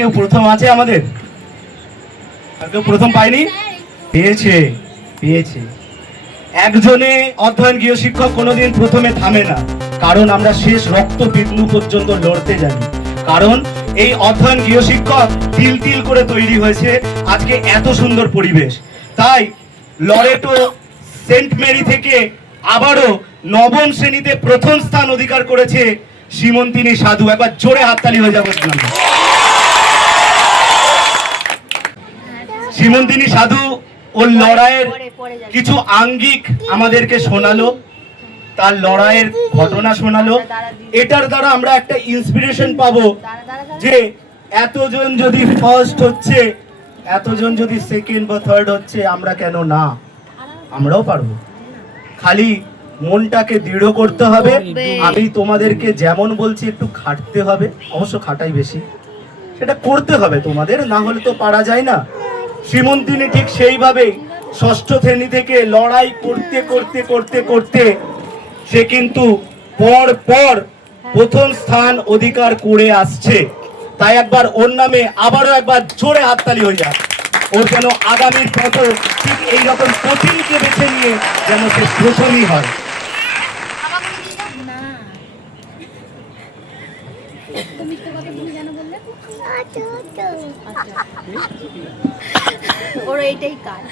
কেউ প্রথম আছে আমাদের? আর কেউ প্রথম পায়নি? পেয়েছে, পেয়েছে। একজনে অধ্যয়ন গৃহশিক্ষক কোনোদিন প্রথমে থামে না, কারণ আমরা শেষ রক্ত বিন্দু পর্যন্ত লড়তে জানি। কারণ এই অধ্যয়ন গৃহশিক্ষক তিল তিল করে তৈরি হয়েছে আজকে এত সুন্দর পরিবেশ। তাই লরেটো সেন্ট মেরি থেকে আবারও নবম শ্রেণীতে প্রথম স্থান অধিকার করেছে সীমন্তিনী সাধু। একবার জোরে হাততালি হয়ে যাবে। সীমন্তিনী সাধু ওর লড়াইয়ের কিছু আঙ্গিক আমাদেরকে শোনালো, তার লড়াইয়ের ঘটনা শোনালো। এটার দ্বারা আমরা একটা ইন্সপিরেশন পাবো যে এতজন যদি ফার্স্ট হচ্ছে, এতজন যদি সেকেন্ড বা থার্ড হচ্ছে, আমরা কেন না, আমরাও পারবো। খালি মনটাকে দৃঢ় করতে হবে। আমি তোমাদেরকে যেমন বলছি একটু খাটতে হবে, অবশ্য খাটাই বেশি, সেটা করতে হবে তোমাদের, না হলে তো পারা যায় না। সীমন্তিনী ঠিক সেইভাবেই ষষ্ঠ শ্রেণী থেকে লড়াই করতে করতে করতে করতে সে কিন্তু পর পর প্রথম স্থান অধিকার করে আসছে। তাই একবার ওর নামে আবারও একবার জোরে হাততালি হয়ে যায়। ওর যেন আগামীর পথ ঠিক এইরকম কঠিনকে বেছে নিয়ে যেন সে প্রথমই হয়। ওর এইটাই কাজ।